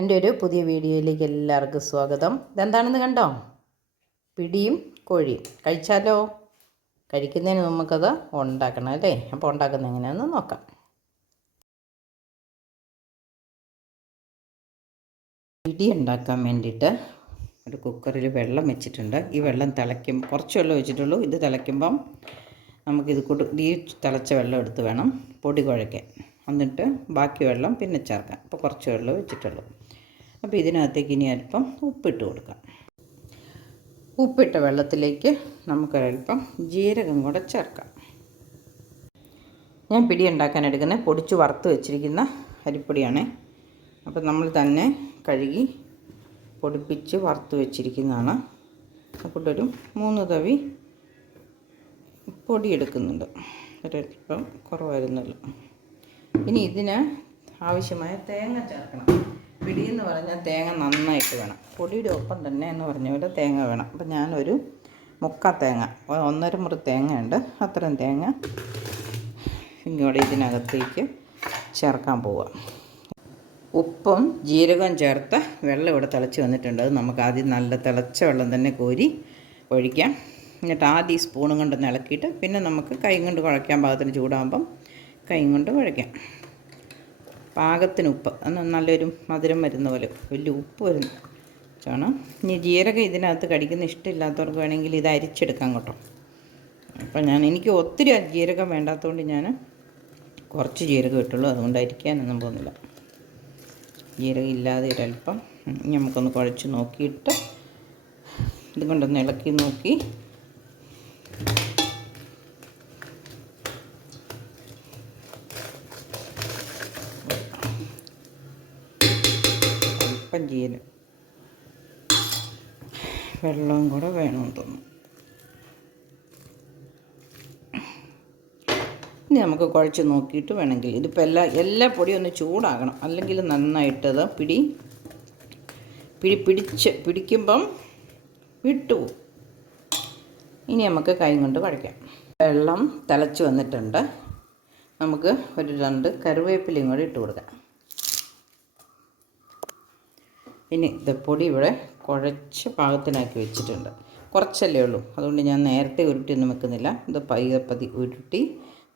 എൻ്റെ ഒരു പുതിയ വീഡിയോയിലേക്ക് എല്ലാവർക്കും സ്വാഗതം. ഇതെന്താണെന്ന് കണ്ടോ? പിടിയും കോഴിയും. കഴിച്ചാലോ? കഴിക്കുന്നതിന് നമുക്കത് ഉണ്ടാക്കണം അല്ലേ? അപ്പോൾ ഉണ്ടാക്കുന്നത് എങ്ങനെയാണെന്ന് നോക്കാം. പിടി ഉണ്ടാക്കാൻ വേണ്ടിയിട്ട് ഒരു കുക്കറിൽ വെള്ളം വെച്ചിട്ടുണ്ട്. ഈ വെള്ളം കുറച്ച് വെള്ളം വെച്ചിട്ടുള്ളൂ. ഇത് തിളയ്ക്കുമ്പം നമുക്കിത് ഈ തിളച്ച വെള്ളം എടുത്ത് വേണം പൊടി കുഴയ്ക്കാൻ. എന്നിട്ട് ബാക്കി വെള്ളം പിന്നെ ചേർക്കാം. അപ്പോൾ കുറച്ച് വെള്ളം വെച്ചിട്ടുള്ളൂ. അപ്പോൾ ഇതിനകത്തേക്ക് ഇനി അല്പം ഉപ്പിട്ട് കൊടുക്കാം. ഉപ്പിട്ട വെള്ളത്തിലേക്ക് നമുക്കൊരൽപ്പം ജീരകം കൂടെ ചേർക്കാം. ഞാൻ പിടി ഉണ്ടാക്കാൻ എടുക്കുന്ന പൊടിച്ച് വറുത്ത് വെച്ചിരിക്കുന്ന അരിപ്പൊടിയാണ്. അപ്പോൾ നമ്മൾ തന്നെ കഴുകി പൊടിപ്പിച്ച് വറുത്ത് വെച്ചിരിക്കുന്നതാണ്. അപ്പോൾ ഒരു 3 തവി പൊടി എടുക്കുന്നുണ്ട്. ഒരൽപ്പം കുറവായിരുന്നല്ലോ. ഇനി ഇതിന് ആവശ്യമായ തേങ്ങ ചേർക്കണം. പിടി എന്ന് പറഞ്ഞാൽ തേങ്ങ നന്നായിട്ട് വേണം. പൊടിയുടെ ഒപ്പം തന്നെ എന്ന് പറഞ്ഞ പോലെ തേങ്ങ വേണം. അപ്പം ഞാനൊരു 3/4 തേങ്ങ, 1.5 മുറി തേങ്ങയുണ്ട്, അത്രയും തേങ്ങ ഇങ്ങോട്ട് ഇതിനകത്തേക്ക് ചേർക്കാൻ പോവുക. ഉപ്പും ജീരകവും ചേർത്ത് വെള്ളം ഇവിടെ തിളച്ച് വന്നിട്ടുണ്ട്. അത് നമുക്ക് ആദ്യം നല്ല തിളച്ച വെള്ളം തന്നെ കോരി ഒഴിക്കാം. എന്നിട്ട് ആദ്യം ഈ സ്പൂണും കൊണ്ട് ഇളക്കിയിട്ട് പിന്നെ നമുക്ക് കൈ കൊണ്ട് കുഴയ്ക്കാൻ പാകത്തിന് ചൂടാകുമ്പം കൈ കൊണ്ട് കുഴയ്ക്കാം. പാകത്തിന് ഉപ്പ്, നല്ലൊരു മധുരം വരുന്ന പോലെ വലിയ ഉപ്പ് വരുന്ന വേണം. ഇനി ജീരകം ഇതിനകത്ത് കടിക്കുന്ന ഇഷ്ടമില്ലാത്തവർക്ക് വേണമെങ്കിൽ ഇത് അരിച്ചെടുക്കാം കേട്ടോ. അപ്പം എനിക്ക് ഒത്തിരി ജീരകം വേണ്ടാത്തതുകൊണ്ട് ഞാൻ കുറച്ച് ജീരകം ഇട്ടുള്ളൂ. അതുകൊണ്ട് അരിക്കാനൊന്നും പോകുന്നില്ല. ജീരകം ഇല്ലാതെ ഒരൽപ്പം നമുക്കൊന്ന് കുഴച്ച് നോക്കിയിട്ട് ഇതുകൊണ്ടൊന്ന് ഇളക്കി നോക്കി അല്പം ജീരകം വെള്ളവും കൂടെ വേണമെന്ന് തോന്നുന്നു. ഇനി നമുക്ക് കുഴച്ച് നോക്കിയിട്ട് വേണമെങ്കിൽ ഇതിപ്പോൾ എല്ലാ പൊടിയും ഒന്ന് ചൂടാകണം, അല്ലെങ്കിൽ നന്നായിട്ടത് പിടിക്കുമ്പം വിട്ടുപോകും. ഇനി നമുക്ക് കൈ കൊണ്ട് കുഴയ്ക്കാം. വെള്ളം തിളച്ച് വന്നിട്ടുണ്ട്. നമുക്ക് ഒരു 2 കറിവേപ്പിലയും കൂടി ഇട്ട് കൊടുക്കാം. ഇനി ഇത് പൊടി ഇവിടെ കുഴച്ച് പാകത്തിനാക്കി വെച്ചിട്ടുണ്ട്. കുറച്ചല്ലേ ഉള്ളൂ, അതുകൊണ്ട് ഞാൻ നേരത്തെ ഉരുട്ടിയൊന്നും വെക്കുന്നില്ല. ഇത് പതി ഉരുട്ടി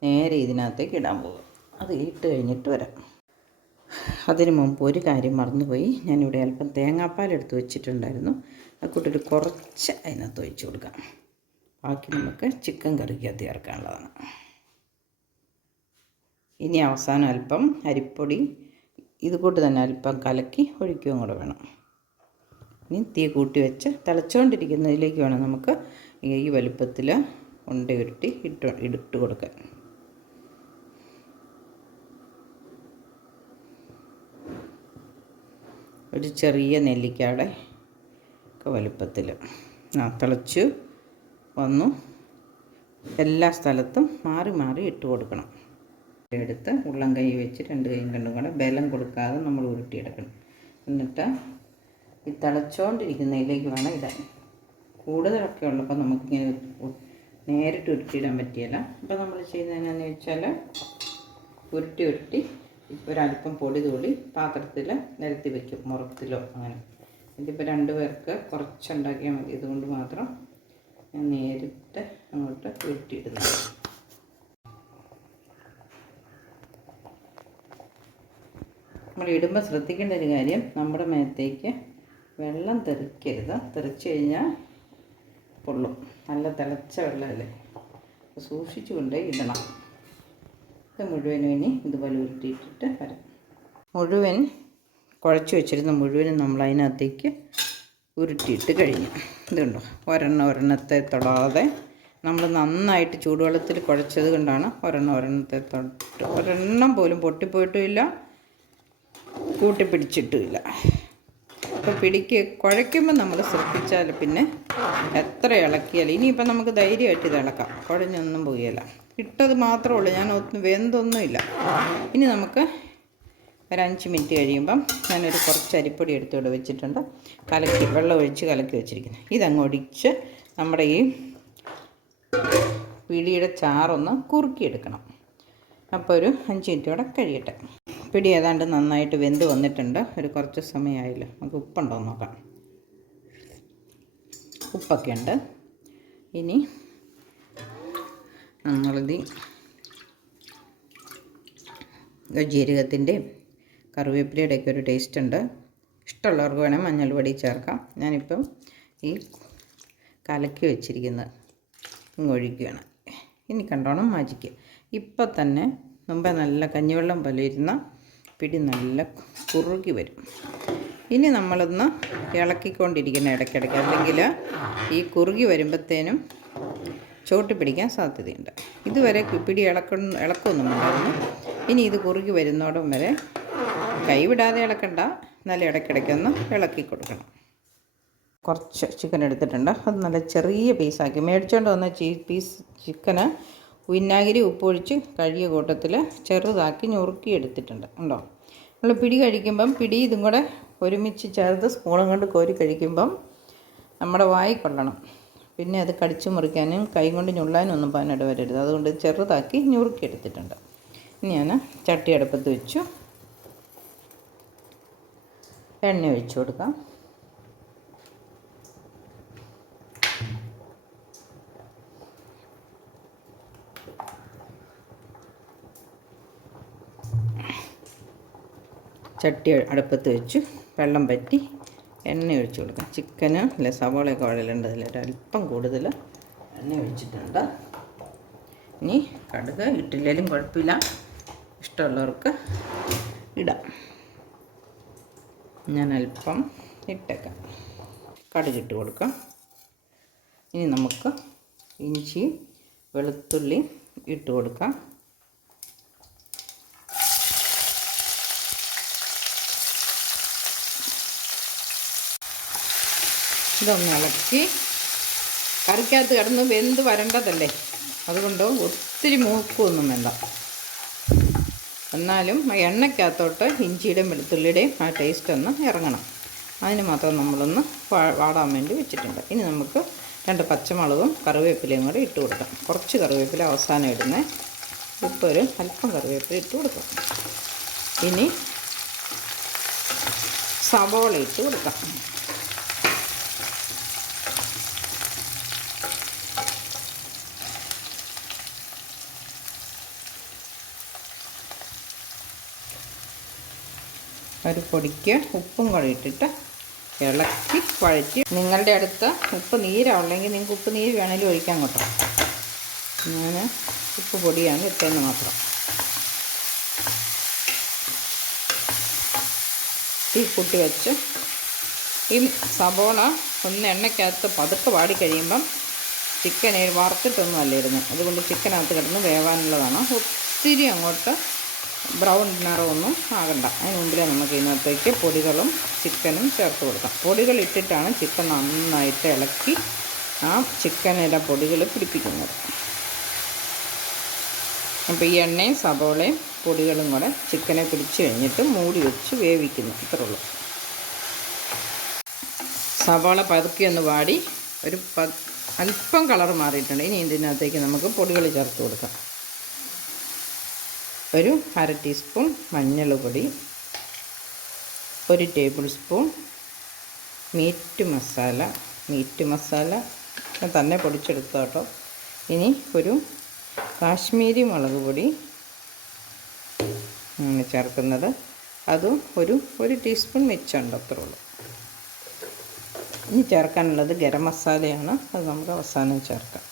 നേരെ ഇതിനകത്തേക്ക് ഇടാൻ പോകും. അത് ഇട്ട് കഴിഞ്ഞിട്ട് വരാം. അതിന് മുമ്പ് ഒരു കാര്യം മറന്നുപോയി. ഞാനിവിടെ അല്പം തേങ്ങാപ്പാൽ എടുത്ത് വെച്ചിട്ടുണ്ടായിരുന്നു. അതുകൂട്ടൊരു കുറച്ച് അതിനകത്ത് ഒഴിച്ച് കൊടുക്കാം. ബാക്കി നമുക്ക് ചിക്കൻ കറിക്കകത്ത് ചേർക്കാനുള്ളതാണ്. ഇനി അവസാനം അല്പം അരിപ്പൊടി ഇതുകൂട്ട് തന്നെ അല്പം കലക്കി ഒഴിക്കുകയും കൂടെ വേണം. ഇനി തീ കൂട്ടി വെച്ച് തിളച്ചുകൊണ്ടിരിക്കുന്നതിലേക്ക് വേണം നമുക്ക് ഈ വലുപ്പത്തിൽ ഉണ്ട ഉരുട്ടി ഇട്ട് കൊടുക്കാൻ. ഒരു ചെറിയ നെല്ലിക്കയുടെ ഒക്കെ വലുപ്പത്തിൽ തിളച്ച് വന്നു. എല്ലാ സ്ഥലത്തും മാറി മാറി ഇട്ട് കൊടുക്കണം. എടുത്ത് ഉള്ളം കൈ വെച്ച് 2 കൈയും രണ്ടും കൂടെ ബലം കൊടുക്കാതെ നമ്മൾ ഉരുട്ടിയെടുക്കണം. എന്നിട്ട് ഈ തിളച്ചുകൊണ്ടിരിക്കുന്നതിലേക്ക് വേണം ഇടാൻ. കൂടുതലൊക്കെ ഉള്ളപ്പോൾ നമുക്കിങ്ങനെ നേരിട്ട് ഉരുട്ടിയിടാൻ പറ്റിയല്ല. അപ്പോൾ നമ്മൾ ചെയ്യുന്നതെന്നു വെച്ചാൽ ഉരുട്ടി ഒരല്പം പൊടി തൂളി പാത്രത്തിൽ നിരത്തി വയ്ക്കും, മുറത്തിലോ അങ്ങനെ. ഇതിപ്പോൾ 2 പേർക്ക് കുറച്ചുണ്ടാക്കിയാൽ മതി. ഇതുകൊണ്ട് മാത്രം ഞാൻ നേരിട്ട് അങ്ങോട്ട് ഉരുട്ടിയിടുന്നു. നമ്മൾ ഇടുമ്പോൾ ശ്രദ്ധിക്കേണ്ട ഒരു കാര്യം, നമ്മുടെ മേത്തേക്ക് വെള്ളം തെറിക്കരുത്. തെറിച്ച് കഴിഞ്ഞാൽ പൊള്ളും. നല്ല തിളച്ച വെള്ളമല്ലേ, സൂക്ഷിച്ചു കൊണ്ട് ഇടണം. ഇത് മുഴുവനും ഇനി ഇതുപോലെ ഉരുട്ടിയിട്ടിട്ട് വരാം. മുഴുവൻ കുഴച്ച് വെച്ചിരുന്ന മുഴുവനും നമ്മൾ അതിനകത്തേക്ക് ഉരുട്ടിയിട്ട് കഴിഞ്ഞു. ഇതുണ്ടോ, ഒരെണ്ണത്തെ തൊടാതെ നമ്മൾ നന്നായിട്ട് ചൂടുവെള്ളത്തിൽ കുഴച്ചത് കൊണ്ടാണ് ഒരെണ്ണത്തെ തൊട്ട് ഒരെണ്ണം പോലും പൊട്ടിപ്പോയിട്ടുമില്ല, കൂട്ടിപ്പിടിച്ചിട്ടുമില്ല. അപ്പോൾ കുഴയ്ക്കുമ്പോൾ നമ്മൾ ശ്രദ്ധിച്ചാൽ പിന്നെ എത്ര ഇളക്കിയാലും ഇനിയിപ്പോൾ നമുക്ക് ധൈര്യമായിട്ട് ഇത് ഇളക്കാം. കുഴഞ്ഞൊന്നും പോവുകയില്ല. ഇട്ടത് മാത്രമേ ഉള്ളൂ, ഞാൻ വെന്തൊന്നുമില്ല. ഇനി നമുക്ക് ഒരു 5 മിനിറ്റ് കഴിയുമ്പം ഞാനൊരു കുറച്ച് അരിപ്പൊടി എടുത്തുകൊണ്ട് വെച്ചിട്ടുണ്ട്. വെള്ളം ഒഴിച്ച് കലക്കി വെച്ചിരിക്കുന്നു. ഇതങ്ങൊടിച്ച് നമ്മുടെ ഈ പിടിയുടെ ചാറൊന്ന് കുറുക്കിയെടുക്കണം. അപ്പോൾ ഒരു 5 മിനിറ്റ് കൂടെ കഴിയട്ടെ. പിടി ഏതാണ്ട് നന്നായിട്ട് വെന്ത് വന്നിട്ടുണ്ട്. ഒരു കുറച്ച് സമയമായില്ല. നമുക്ക് ഉപ്പുണ്ടോ എന്ന് നോക്കാം. ഉപ്പൊക്കെ ഉണ്ട്. ഇനി നമ്മളിത് ജീരകത്തിൻ്റെയും കറിവേപ്പിലയുടെയൊക്കെ ഒരു ടേസ്റ്റ് ഉണ്ട്. ഇഷ്ടമുള്ളവർക്ക് വേണേൽ മഞ്ഞൾപ്പൊടി ചേർക്കാം. ഞാനിപ്പം ഈ കലക്കി വെച്ചിരിക്കുന്നത് ഒഴിക്കുകയാണ്. ഇനി കണ്ടോണം മാജിക്ക്. ഇപ്പം തന്നെ മുമ്പേ നല്ല കഞ്ഞിവെള്ളം പോലെ ഇരുന്ന പിടി നല്ല കുറുകി വരും. ഇനി നമ്മളൊന്ന് ഇളക്കിക്കൊണ്ടിരിക്കണം ഇടയ്ക്കിടയ്ക്ക്, അല്ലെങ്കിൽ ഈ കുറുകി വരുമ്പോഴത്തേനും ചോട്ടി പിടിക്കാൻ സാധ്യതയുണ്ട്. ഇതുവരെ പിടി ഇളക്കൊന്നും ഉണ്ടായിരുന്നു. ഇനി ഇത് കുറുകി വരുന്നോടം വരെ കൈവിടാതെ ഇളക്കണ്ട, നല്ല ഇടയ്ക്കിടയ്ക്കൊന്ന് ഇളക്കി കൊടുക്കണം. കുറച്ച് ചിക്കൻ എടുത്തിട്ടുണ്ട്. അത് നല്ല ചെറിയ പീസാക്കി മേടിച്ചുകൊണ്ട് വന്ന പീസ് ചിക്കന് വിനാഗിരി ഉപ്പൊഴിച്ച് കഴുകിയ കൂട്ടത്തിൽ ചെറുതാക്കി ഞുറുക്കി എടുത്തിട്ടുണ്ട്. ഉണ്ടോ? നമ്മൾ പിടി കഴിക്കുമ്പം പിടി ഇതും കൂടെ ഒരുമിച്ച് ചേർത്ത് സ്പൂണും കൊണ്ട് കോരി കഴിക്കുമ്പം നമ്മുടെ വായി കൊള്ളണം. പിന്നെ അത് കടിച്ചു മുറിക്കാനും കൈ കൊണ്ട് ഞുള്ളാനും ഒന്നും പാനിട വരരുത്. അതുകൊണ്ട് ചെറുതാക്കി ഞുറുക്കി എടുത്തിട്ടുണ്ട്. ഇനി ഞാൻ ചട്ടി അടുപ്പത്ത് വെച്ചു. എണ്ണ ഒഴിച്ചു കൊടുക്കാം. ചട്ടി അടുപ്പത്ത് വെച്ചു. വെള്ളം പറ്റി എണ്ണ ഒഴിച്ചു കൊടുക്കാം. ചിക്കന് അല്ലെ സവാളയൊക്കെ വഴലുണ്ട്. അതിലൊരു അല്പം കൂടുതൽ എണ്ണ ഒഴിച്ചിട്ടുണ്ട്. ഇനി കടുക് ഇട്ടില്ലെങ്കിലും കുഴപ്പമില്ല, ഇഷ്ടമുള്ളവർക്ക് ഇടാം. ഞാൻ അല്പം ഇട്ടേക്കാം. കടുകിട്ട് കൊടുക്കാം. ഇനി നമുക്ക് ഇഞ്ചിയും വെളുത്തുള്ളിയും ഇട്ട് കൊടുക്കാം. ഇതൊന്ന് ഇളക്കി, കറിക്കകത്ത് കിടന്ന് വെന്ത് വരേണ്ടതല്ലേ, അതുകൊണ്ട് ഒത്തിരി മൂക്കൊന്നും വേണ്ട. എന്നാലും എണ്ണയ്ക്കകത്തോട്ട് ഇഞ്ചിയുടെയും വെളുത്തുള്ളിയുടെയും ആ ടേസ്റ്റ് ഒന്ന് ഇറങ്ങണം. അതിന് മാത്രം നമ്മളൊന്ന് വാടാൻ വേണ്ടി വെച്ചിട്ടുണ്ട്. ഇനി നമുക്ക് 2 പച്ചമുളകും കറിവേപ്പിലയും കൂടെ ഇട്ട് കൊടുക്കാം. കുറച്ച് കറിവേപ്പില അവസാനം ഇടുന്നത്. ഇപ്പോൾ ഒരു അല്പം കറിവേപ്പില ഇട്ട് കൊടുക്കാം. ഇനി സവോള ഇട്ട് കൊടുക്കാം. ഒരു പൊടിക്ക് ഉപ്പും കൂടെ ഇട്ടിട്ട് ഇളക്കി വഴറ്റി. നിങ്ങളുടെ അടുത്ത് ഉപ്പ് നീരാവുണ്ടെങ്കിൽ നിങ്ങൾക്ക് ഉപ്പ് നീര് വേണമെങ്കിലും ഒഴിക്കാൻ കേട്ടോ. ഞാൻ ഉപ്പ് പൊടിയാണ് ഇട്ടതെന്ന് മാത്രം. തീ കൂട്ടി വെച്ച് ഈ സവോള ഒന്ന് എണ്ണയ്ക്കകത്ത് പതുക്കെ വാടിക്കഴിയുമ്പം ചിക്കൻ വറുത്തിട്ടൊന്നും അല്ല ഇടുന്നത്. അതുകൊണ്ട് ചിക്കനകത്ത് കിടന്ന് വേവാനുള്ളതാണ്. ഒത്തിരി അങ്ങോട്ട് ബ്രൗൺ നിറമൊന്നും ആകണ്ട. അതിന് മുമ്പിലേ നമുക്ക് ഇതിനകത്തേക്ക് പൊടികളും ചിക്കനും ചേർത്ത് കൊടുക്കാം. പൊടികൾ ഇട്ടിട്ടാണ് ചിക്കൻ നന്നായിട്ട് ഇളക്കി ആ ചിക്കനിലെ പൊടികൾ പിടിപ്പിക്കുന്നത്. അപ്പോൾ ഈ എണ്ണയും സവോളയും പൊടികളും കൂടെ ചിക്കനെ പിടിച്ച് കഴിഞ്ഞിട്ട് മൂടി വെച്ച് വേവിക്കുന്നു. ഇത്രേ ഉള്ളൂ. സവോള പതുക്കി ഒന്ന് വാടി ഒരു അല്പം കളർ മാറിയിട്ടുണ്ട്. ഇനി ഇതിനകത്തേക്ക് നമുക്ക് പൊടികൾ ചേർത്ത് കൊടുക്കാം. ഒരു 1/2 ടീസ്പൂൺ മഞ്ഞൾ പൊടി, 1 ടേബിൾ സ്പൂൺ മീറ്റ് മസാല ഞാൻ തന്നെ പൊടിച്ചെടുത്തു കേട്ടോ. ഇനി ഒരു കാശ്മീരി മുളക് പൊടി ചേർക്കുന്നത്. അതും ഒരു ടീസ്പൂൺ മിച്ചമുണ്ട്. അത്രേ ഉള്ളൂ. ഇനി ചേർക്കാനുള്ളത് ഗരം മസാലയാണ്. അത് നമുക്ക് അവസാനം ചേർക്കാം.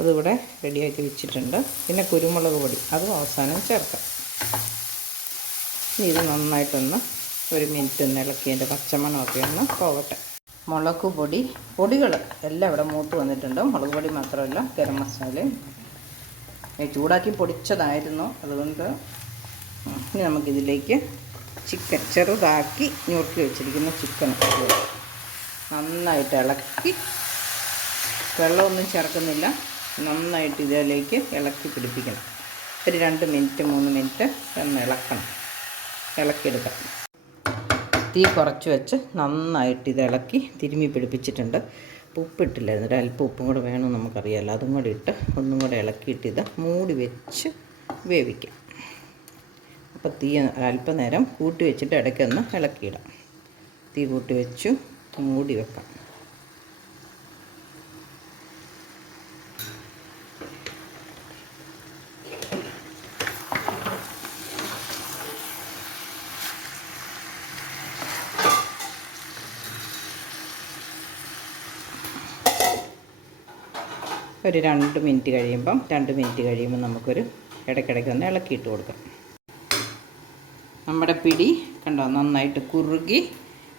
അതിവിടെ റെഡിയാക്കി വെച്ചിട്ടുണ്ട്. പിന്നെ കുരുമുളക് പൊടി അതും അവസാനം ചേർക്കാം. ഇനി ഇത് നന്നായിട്ടൊന്ന് 1 മിനിറ്റ് ഒന്ന് ഇളക്കി അതിൻ്റെ പച്ചമണമൊക്കെ ഒന്ന് പോകട്ടെ. മുളക് പൊടികൾ എല്ലാം ഇവിടെ മൂത്ത് വന്നിട്ടുണ്ട്. മുളക് പൊടി മാത്രമല്ല ഗരം മസാലയും ചൂടാക്കി പൊടിച്ചതായിരുന്നു. അതുകൊണ്ട് ഇനി നമുക്കിതിലേക്ക് ചിക്കൻ ചെറുതാക്കി ഞുറുക്കി വെച്ചിരിക്കുന്ന ചിക്കൻ നന്നായിട്ട് ഇളക്കി, വെള്ളമൊന്നും ചേർക്കുന്നില്ല, നന്നായിട്ട് ഇതിലേക്ക് ഇളക്കി പിടിപ്പിക്കണം. ഒരു 2 മിനിറ്റ് 3 മിനിറ്റ് ഒന്ന് ഇളക്കിയെടുക്കാം. തീ കുറച്ച് വെച്ച് നന്നായിട്ട് ഇത് ഇളക്കി തിരുമ്മി പിടിപ്പിച്ചിട്ടുണ്ട്. ഉപ്പിട്ടില്ലായിരുന്നു, ഒരു അല്പം ഉപ്പും കൂടെ വേണമെന്ന് നമുക്കറിയാമല്ലോ. അതും കൂടെ ഇട്ട് ഒന്നും കൂടെ ഇളക്കിയിട്ട് ഇത് മൂടി വെച്ച് വേവിക്കാം. അപ്പോൾ തീ അല്പനേരം കൂട്ടി വെച്ചിട്ട് ഇടയ്ക്കൊന്ന് ഇളക്കിയിടാം. തീ കൂട്ടി വെച്ചു മൂടി വെക്കാം. ഒരു 2 മിനിറ്റ് കഴിയുമ്പം നമുക്കൊരു ഇടയ്ക്കിടയ്ക്ക് ഒന്ന് ഇളക്കിയിട്ട് കൊടുക്കാം. നമ്മുടെ പിടി കണ്ടോ നന്നായിട്ട് കുറുകി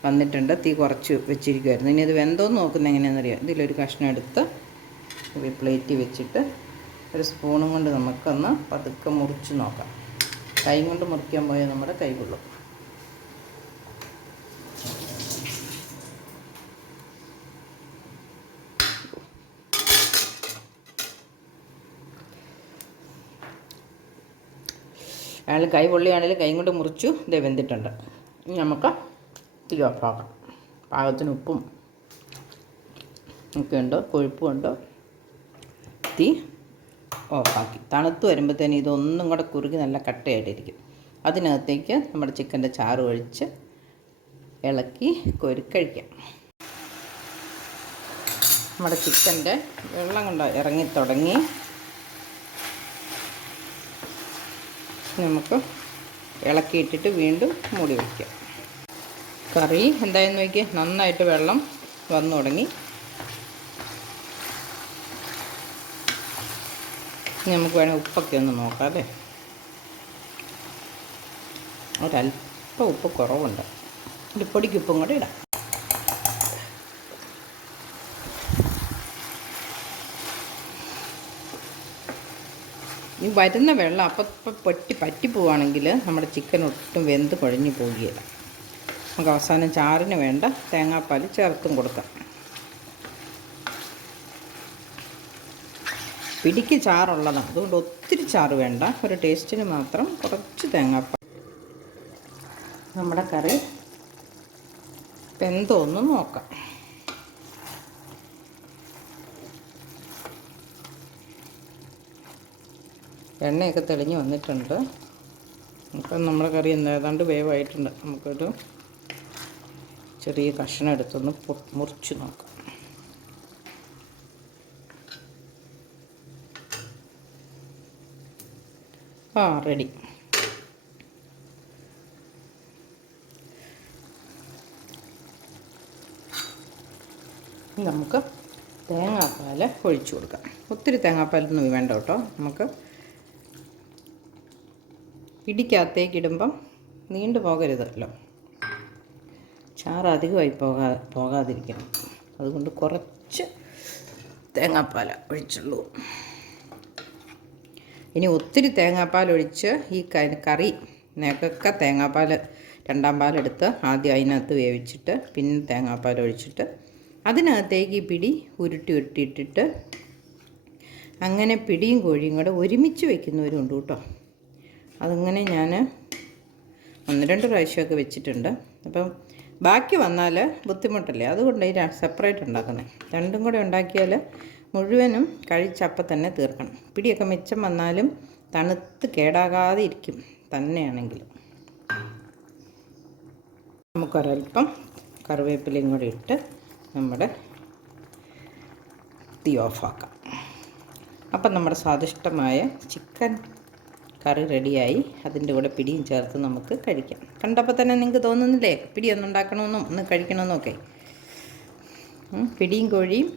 വന്നിട്ടുണ്ട്. തീ കുറച്ച് വെച്ചിരിക്കുമായിരുന്നു. ഇനി ഇത് വെന്തോന്ന് നോക്കുന്നത് എങ്ങനെയാണെന്നറിയാം. ഇതിലൊരു കഷ്ണം എടുത്ത് ഒരു പ്ലേറ്റിൽ വെച്ചിട്ട് ഒരു സ്പൂണും കൊണ്ട് നമുക്കൊന്ന് പതുക്കെ മുറിച്ച് നോക്കാം. കൈ കൊണ്ട് മുറിക്കാൻ പോയാൽ നമ്മുടെ കൈ കൊള്ളും. അയാൾ കൈ പൊള്ളിയാണെങ്കിലും കൈ കൊണ്ട് മുറിച്ചു. ഇത് വെന്തിട്ടുണ്ട്. ഇനി നമുക്ക് തീ ഓഫാക്കാം. പാകത്തിന് ഉപ്പും ഒക്കെ ഉണ്ട്, കൊഴുപ്പുമുണ്ട്. തീ ഓഫാക്കി. തണുത്ത് വരുമ്പോഴത്തേന് ഇതൊന്നും കൂടെ കുറുകി നല്ല കട്ടയായിട്ടിരിക്കും. അതിനകത്തേക്ക് നമ്മുടെ ചിക്കൻ്റെ ചാറ് ഒഴിച്ച് ഇളക്കി കോരി കഴിക്കാം. നമ്മുടെ ചിക്കൻ്റെ വെള്ളം കൊണ്ട് ഇറങ്ങി തുടങ്ങി. നമുക്ക് ഇളക്കിയിട്ടിട്ട് വീണ്ടും മൂടി വയ്ക്കാം. കറി എന്തായെന്ന് നോക്കിയാൽ നന്നായിട്ട് വെള്ളം വന്നു തുടങ്ങി. നമുക്ക് വേണേൽ ഉപ്പൊക്കെ ഒന്ന് നോക്കാം അല്ലേ. ഒരല്പം ഉപ്പ് കുറവുണ്ട്. ഒരു പൊടിക്ക് ഉപ്പും കൂടെ ഇടാം. ഈ വരുന്ന വെള്ളം അപ്പം പറ്റിപ്പോവാണെങ്കിൽ നമ്മുടെ ചിക്കൻ ഒട്ടും വെന്ത് കുഴഞ്ഞു പോവുകയില്ല. നമുക്ക് അവസാനം ചാറിന് വേണ്ട തേങ്ങാപ്പാൽ ചേർത്തും കൊടുക്കാം. പിടിക്ക് ചാറുള്ളതാണ്, അതുകൊണ്ട് ഒത്തിരി ചാറ് വേണ്ട. ഒരു ടേസ്റ്റിന് മാത്രം കുറച്ച് തേങ്ങാപ്പാൽ. നമ്മുടെ കറി വെന്തോന്ന് നോക്കാം. എണ്ണയൊക്കെ തെളിഞ്ഞ് വന്നിട്ടുണ്ട്. ഇപ്പം നമ്മുടെ കറി ഏതാണ്ട് വേവായിട്ടുണ്ട്. നമുക്കൊരു ചെറിയ കഷ്ണം എടുത്തൊന്ന് മുറിച്ച് നോക്കാം. റെഡി. നമുക്ക് തേങ്ങാപ്പാൽ ഒഴിച്ചു കൊടുക്കാം. ഒത്തിരി തേങ്ങാപ്പാലൊന്നും വേണ്ട കേട്ടോ. നമുക്ക് പിടിക്കകത്തേക്ക് ഇടുമ്പം നീണ്ടു പോകരുതല്ലോ. ചാറ് അധികമായി പോകാതിരിക്കണം. അതുകൊണ്ട് കുറച്ച് തേങ്ങാപ്പാൽ ഒഴിച്ചുള്ളൂ. ഇനി ഒത്തിരി തേങ്ങാപ്പാൽ ഒഴിച്ച് ഈ കറി നേക്കൊക്കെ തേങ്ങാപ്പാൽ 2ാം പാലെടുത്ത് ആദ്യം അതിനകത്ത് വേവിച്ചിട്ട് പിന്നെ തേങ്ങാപ്പാൽ ഒഴിച്ചിട്ട് അതിനകത്തേക്ക് ഈ പിടി ഉരുട്ടിയിട്ടിട്ട് അങ്ങനെ പിടിയും കോഴിയും കൂടെ ഒരുമിച്ച് വയ്ക്കുന്നവരും ഉണ്ട് കേട്ടോ. അതിങ്ങനെ ഞാൻ 1-2 പ്രാവശ്യമൊക്കെ വെച്ചിട്ടുണ്ട്. അപ്പം ബാക്കി വന്നാൽ ബുദ്ധിമുട്ടല്ലേ, അതുകൊണ്ട് ഈ സെപ്പറേറ്റ് ഉണ്ടാക്കുന്നത്. രണ്ടും കൂടെ ഉണ്ടാക്കിയാൽ മുഴുവനും കഴിച്ചപ്പം തന്നെ തീർക്കണം. പിടിയൊക്കെ മിച്ചം വന്നാലും തണുത്ത് കേടാകാതെ ഇരിക്കും തന്നെയാണെങ്കിലും. നമുക്കൊരൽപ്പം കറിവേപ്പിലയും കൂടി ഇട്ട് നമ്മുടെ തീ ഓഫാക്കാം. അപ്പം നമ്മുടെ സ്വാദിഷ്ടമായ ചിക്കൻ കറി റെഡിയായി. അതിൻ്റെ കൂടെ പിടിയും ചേർത്ത് നമുക്ക് കഴിക്കാം. കണ്ടപ്പോൾ തന്നെ നിങ്ങൾക്ക് തോന്നുന്നില്ലേ പിടിയൊന്നും ഉണ്ടാക്കണമെന്നും ഒന്ന് കഴിക്കണമെന്നും ഒക്കെ. പിടിയും കോഴിയും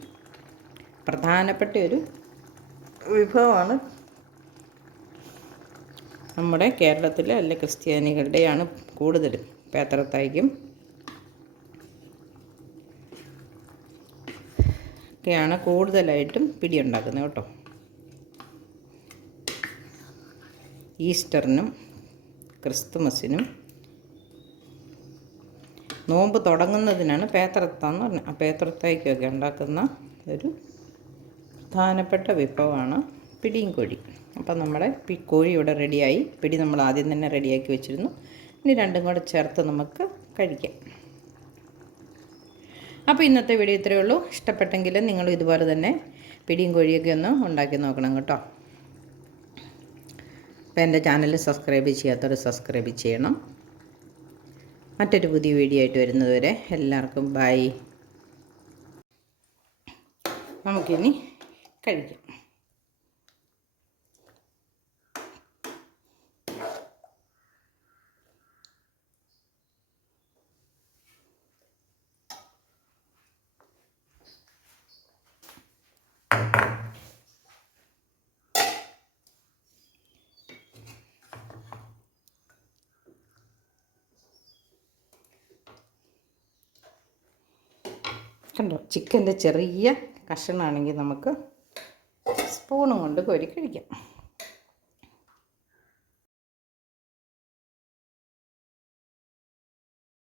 പ്രധാനപ്പെട്ട ഒരു വിഭവമാണ്. നമ്മുടെ കേരളത്തിലെ അല്ലെ ക്രിസ്ത്യാനികളുടെയാണ് കൂടുതലും. പേത്രത്തായ്ക്കും ഒക്കെയാണ് കൂടുതലായിട്ടും പിടി ഉണ്ടാക്കുന്നത് കേട്ടോ. ഈസ്റ്ററിനും ക്രിസ്തുമസിനും നോമ്പ് തുടങ്ങുന്നതിനാണ് പേത്രത്താന്ന് പറഞ്ഞത്. ആ പേത്രത്തായ്ക്കൊക്കെ ഉണ്ടാക്കുന്ന ഒരു പ്രധാനപ്പെട്ട വിഭവമാണ് പിടിയും കോഴി. അപ്പം നമ്മുടെ കോഴി ഇവിടെ റെഡിയായി. പിടി നമ്മൾ ആദ്യം തന്നെ റെഡിയാക്കി വെച്ചിരുന്നു. ഇനി രണ്ടും കൂടെ ചേർത്ത് നമുക്ക് കഴിക്കാം. അപ്പോൾ ഇന്നത്തെ വീഡിയോ ഇത്രയേ ഉള്ളൂ. ഇഷ്ടപ്പെട്ടെങ്കിൽ നിങ്ങൾ ഇതുപോലെ തന്നെ പിടിയും കോഴിയൊക്കെ ഒന്ന് ഉണ്ടാക്കി നോക്കണം കേട്ടോ. അപ്പോൾ എൻ്റെ ചാനൽ സബ്സ്ക്രൈബ് ചെയ്യാത്തവർ സബ്സ്ക്രൈബ് ചെയ്യണം. മറ്റൊരു പുതിയ വീഡിയോ ആയിട്ട് വരുന്നതുവരെ എല്ലാവർക്കും ബൈ. നമുക്കിനി കഴിക്കാം. കണ്ടോ, ചിക്കൻ്റെ ചെറിയ കഷ്ണമാണെങ്കിൽ നമുക്ക് സ്പൂണും കൊണ്ട് കോരി കഴിക്കാം.